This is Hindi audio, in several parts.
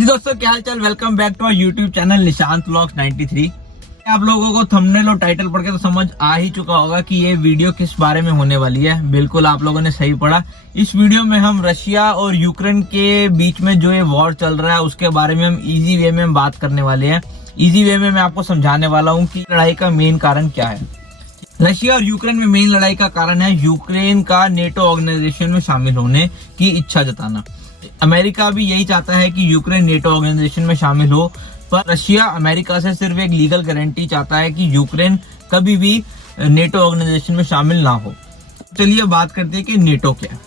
जी दोस्तों, क्या हाल चाल। Welcome back to our YouTube channel Nishant vlogs 93। आप लोगों को थंबनेल और टाइटल पढ़ के तो समझ आ ही चुका होगा कि ये वीडियो किस बारे में होने वाली है। बिल्कुल आप लोगों ने सही पढ़ा। इस वीडियो में हम रशिया और यूक्रेन के बीच में जो ये वॉर चल रहा है उसके बारे में हम इजी वे में बात करने वाले हैं। इजी वे में मैं आपको समझाने वाला हूँ कि लड़ाई का मेन कारण क्या है। रशिया और यूक्रेन में मेन लड़ाई का कारण है यूक्रेन का नेटो ऑर्गेनाइजेशन में शामिल होने की इच्छा जताना। अमेरिका भी यही चाहता है कि यूक्रेन नेटो ऑर्गेनाइजेशन में शामिल हो, पर रशिया अमेरिका से सिर्फ एक लीगल गारंटी चाहता है कि यूक्रेन कभी भी नेटो ऑर्गेनाइजेशन में शामिल ना हो। चलिए बात करते हैं कि नेटो क्या है।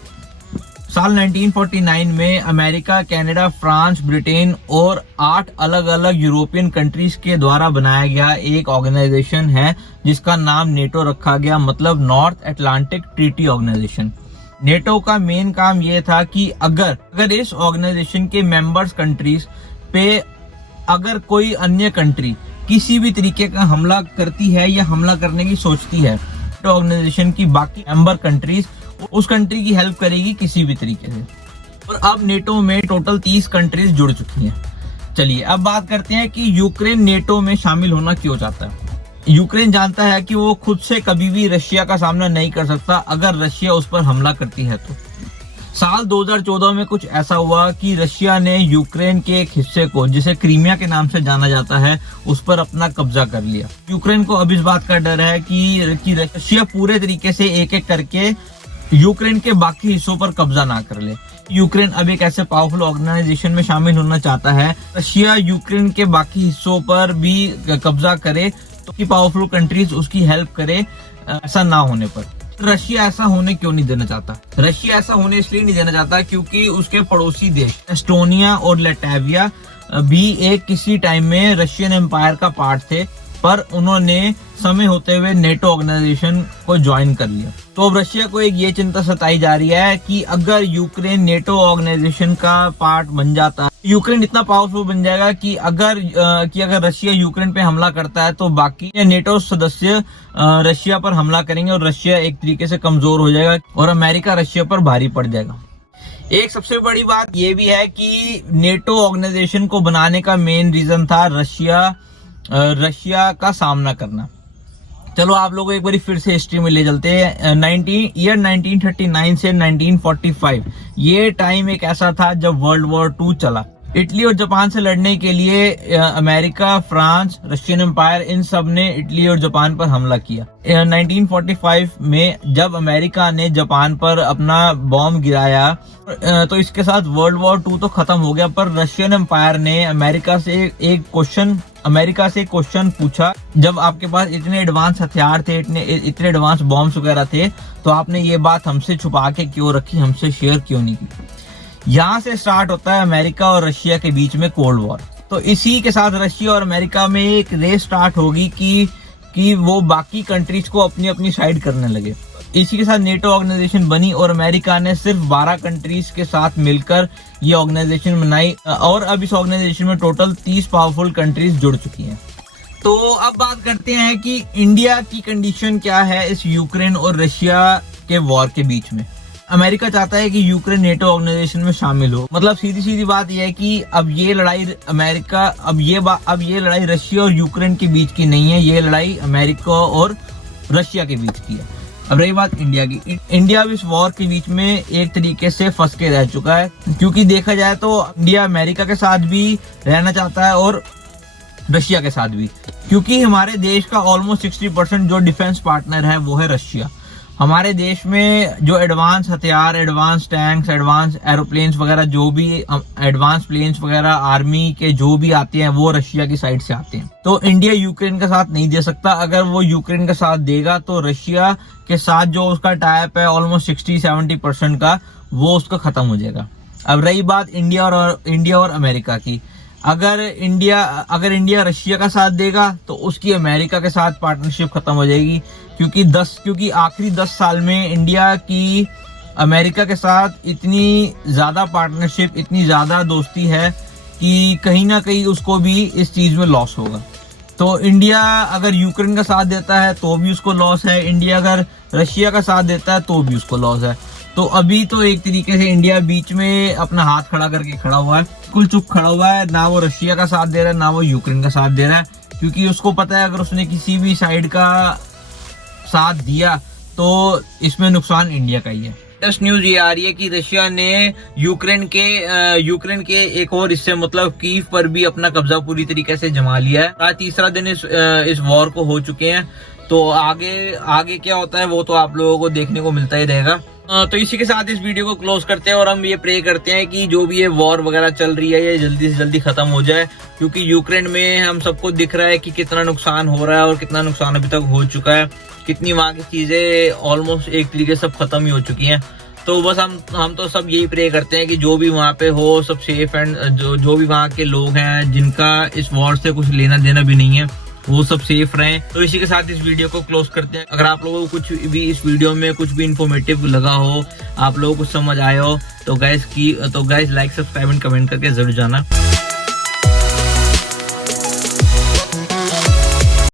साल 1949 में अमेरिका, कनाडा, फ्रांस, ब्रिटेन और 8 अलग अलग यूरोपियन कंट्रीज के द्वारा बनाया गया एक ऑर्गेनाइजेशन है जिसका नाम नेटो रखा गया, मतलब North Atlantic Treaty Organisation. NATO का मेन काम यह था कि अगर इस ऑर्गेनाइजेशन के मेंबर्स कंट्रीज पे अगर कोई अन्य कंट्री किसी भी तरीके का हमला करती है या हमला करने की सोचती है, तो ऑर्गेनाइजेशन की बाकी मेंबर कंट्रीज उस कंट्री की हेल्प करेगी किसी भी तरीके से। और अब नेटो में टोटल 30 कंट्रीज जुड़ चुकी हैं। चलिए अब बात करते हैं कि यूक्रेन नेटो में शामिल होना क्यों चाहता है। यूक्रेन जानता है कि वो खुद से कभी भी रशिया का सामना नहीं कर सकता अगर रशिया उस पर हमला करती है तो। साल 2014 में कुछ ऐसा हुआ कि रशिया ने यूक्रेन के एक हिस्से को, जिसे क्रीमिया के नाम से जाना जाता है, उस पर अपना कब्जा कर लिया। यूक्रेन को अब इस बात का डर है कि रशिया पूरे तरीके से एक एक करके यूक्रेन के बाकी हिस्सों पर कब्जा ना कर ले। यूक्रेन अब एक ऐसे पावरफुल ऑर्गेनाइजेशन में शामिल होना चाहता है, रशिया यूक्रेन के बाकी हिस्सों पर भी कब्जा करे तो कि पावरफुल कंट्रीज उसकी हेल्प करे। ऐसा ना होने पर रशिया ऐसा होने क्यों नहीं देना चाहता? रशिया ऐसा होने इसलिए नहीं देना चाहता क्योंकि उसके पड़ोसी देश एस्टोनिया और लैटविया भी एक किसी टाइम में रशियन एम्पायर का पार्ट थे, पर उन्होंने समय होते हुए नेटो ऑर्गेनाइजेशन को ज्वाइन कर लिया। तो अब रशिया को एक ये चिंता सताई जा रही है कि अगर यूक्रेन नेटो ऑर्गेनाइजेशन का पार्ट बन जाता है, यूक्रेन इतना पावरफुल बन जाएगा कि अगर रशिया यूक्रेन पे हमला करता है तो बाकी नेटो सदस्य रशिया पर हमला करेंगे और रशिया एक तरीके से कमजोर हो जाएगा और अमेरिका रशिया पर भारी पड़ जाएगा। एक सबसे बड़ी बात यह भी है कि नेटो ऑर्गेनाइजेशन को बनाने का मेन रीजन था रशिया का सामना करना। चलो आप लोगों को एक बार फिर से हिस्ट्री में ले चलते हैं। 1939 से 1945 ये टाइम एक ऐसा था जब वर्ल्ड वॉर 2 चला। इटली और जापान से लड़ने के लिए अमेरिका, फ्रांस, रशियन एम्पायर, इन सब ने इटली और जापान पर हमला किया। 1945 में जब अमेरिका ने जापान पर अपना बॉम्ब गिराया तो इसके साथ वर्ल्ड वॉर 2 तो खत्म हो गया, पर रशियन एम्पायर ने अमेरिका से एक क्वेश्चन पूछा। जब आपके पास इतने एडवांस हथियार थे, इतने एडवांस बॉम्ब्स वगैरह थे, तो आपने ये बात हमसे छुपा के क्यों रखी, हमसे शेयर क्यों नहीं की? यहाँ से स्टार्ट होता है अमेरिका और रशिया के बीच में कोल्ड वॉर। तो इसी के साथ रशिया और अमेरिका में एक रेस स्टार्ट होगी कि वो बाकी कंट्रीज को अपनी अपनी साइड करने लगे। इसी के साथ नेटो ऑर्गेनाइजेशन बनी और अमेरिका ने सिर्फ 12 कंट्रीज के साथ मिलकर ये ऑर्गेनाइजेशन बनाई और अब इस ऑर्गेनाइजेशन में टोटल 30 पावरफुल कंट्रीज जुड़ चुकी हैं। तो अब बात करते हैं कि इंडिया की कंडीशन क्या है इस यूक्रेन और रशिया के वॉर के बीच में। अमेरिका चाहता है कि यूक्रेन नेटो ऑर्गेनाइजेशन में शामिल हो। मतलब सीधी सीधी बात यह है कि अब ये लड़ाई रशिया और यूक्रेन के बीच की नहीं है, ये लड़ाई अमेरिका और रशिया के बीच की है। अब रही बात इंडिया की, इंडिया भी इस वॉर के बीच में एक तरीके से फंस के रह चुका है, क्योंकि देखा जाए तो इंडिया अमेरिका के साथ भी रहना चाहता है और रशिया के साथ भी, क्योंकि हमारे देश का ऑलमोस्ट 60% जो डिफेंस पार्टनर है वो है रशिया। हमारे देश में जो एडवांस हथियार, एडवांस टैंक्स, एडवांस एरोप्लेन्स वगैरह, जो भी एडवांस प्लेन्स वगैरह आर्मी के जो भी आते हैं वो रशिया की साइड से आते हैं। तो इंडिया यूक्रेन का साथ नहीं दे सकता। अगर वो यूक्रेन का साथ देगा तो रशिया के साथ जो उसका टाइप है ऑलमोस्ट 60-70% का, वो उसका खत्म हो जाएगा। अब रही बात इंडिया और अमेरिका की, अगर इंडिया रशिया का साथ देगा तो उसकी अमेरिका के साथ पार्टनरशिप खत्म हो जाएगी, क्योंकि आखिरी 10 साल में इंडिया की अमेरिका के साथ इतनी ज्यादा पार्टनरशिप, इतनी ज्यादा दोस्ती है कि कहीं ना कहीं उसको भी इस चीज में लॉस होगा। तो इंडिया अगर यूक्रेन का साथ देता है तो भी उसको लॉस है, इंडिया अगर रशिया का साथ देता है तो भी उसको लॉस है। तो अभी तो एक तरीके से इंडिया बीच में अपना हाथ खड़ा करके खड़ा हुआ है। बिल्कुल चुप खड़ा हुआ है, ना वो रशिया का साथ दे रहा है ना वो यूक्रेन का साथ दे रहा है, क्योंकि उसको पता है अगर उसने किसी भी साइड का साथ दिया तो इसमें नुकसान इंडिया का ही है। लेटेस्ट न्यूज ये आ रही है कि रशिया ने यूक्रेन के एक और हिस्से मतलब कीव पर भी अपना कब्जा पूरी तरीके से जमा लिया है। आज तीसरा दिन इस वॉर को हो चुके हैं, तो आगे क्या होता है वो तो आप लोगों को देखने को मिलता ही रहेगा। तो इसी के साथ इस वीडियो को क्लोज करते हैं और हम ये प्रे करते हैं कि जो भी ये वॉर वगैरह चल रही है ये जल्दी से जल्दी खत्म हो जाए, क्योंकि यूक्रेन में हम सबको दिख रहा है कि कितना नुकसान हो रहा है और कितना नुकसान अभी तक हो चुका है, कितनी वहां की चीजें ऑलमोस्ट एक तरीके से सब खत्म ही हो चुकी हैं। तो बस हम तो सब यही प्रे करते हैं कि जो भी वहाँ पे हो सब सेफ एंड जो भी वहाँ के लोग हैं जिनका इस वॉर से कुछ लेना देना भी नहीं है वो सब सेफ रहें। तो इसी के साथ इस वीडियो को क्लोज करते हैं। अगर आप लोगों को कुछ भी इस वीडियो में कुछ भी इंफॉर्मेटिव लगा हो, आप लोगों को समझ आया हो, तो guys like subscribe and comment करके जरूर जाना।